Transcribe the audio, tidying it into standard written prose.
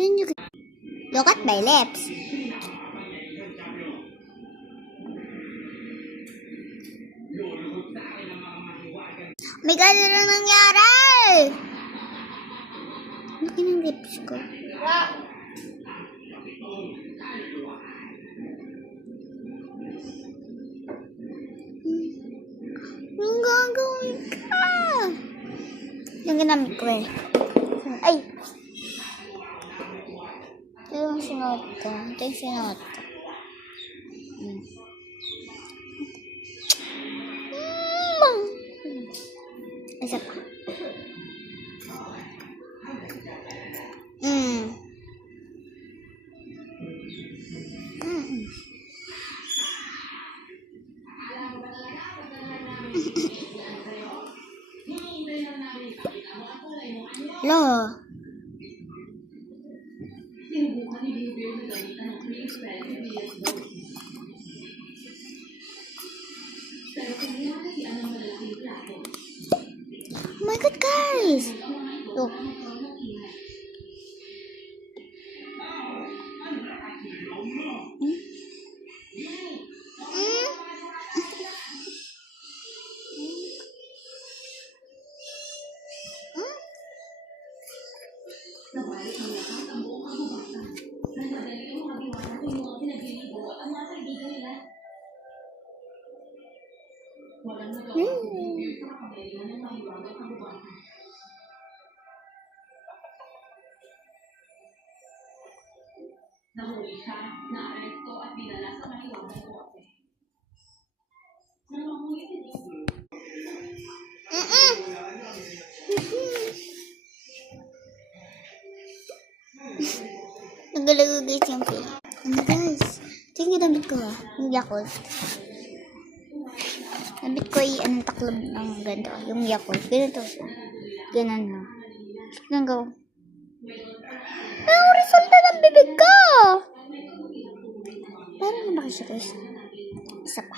Look at my lips. May gano'n na nangyari! Laki ng lips ko. Ang gagawin ka? Yung ginamit ko eh. Ay! Ito yung sinuot ko. Isa pa. Lo. Oh my God, guys! Look. Nahuli siya, naaresto at dinala sa maliwanag na korte. Nang mahuli si Jeffrey. Nagalago guys yung pin. Ano guys? Ito yung ginamit ko ha. Yung Yakult. Nabit ko ay anong taklob ng ganito. Yung Yakult. Ganito siya. Ganon ha. Tignan ko. Ang resulta ng bibig ko! Paano na ba siya guys? Isa pa.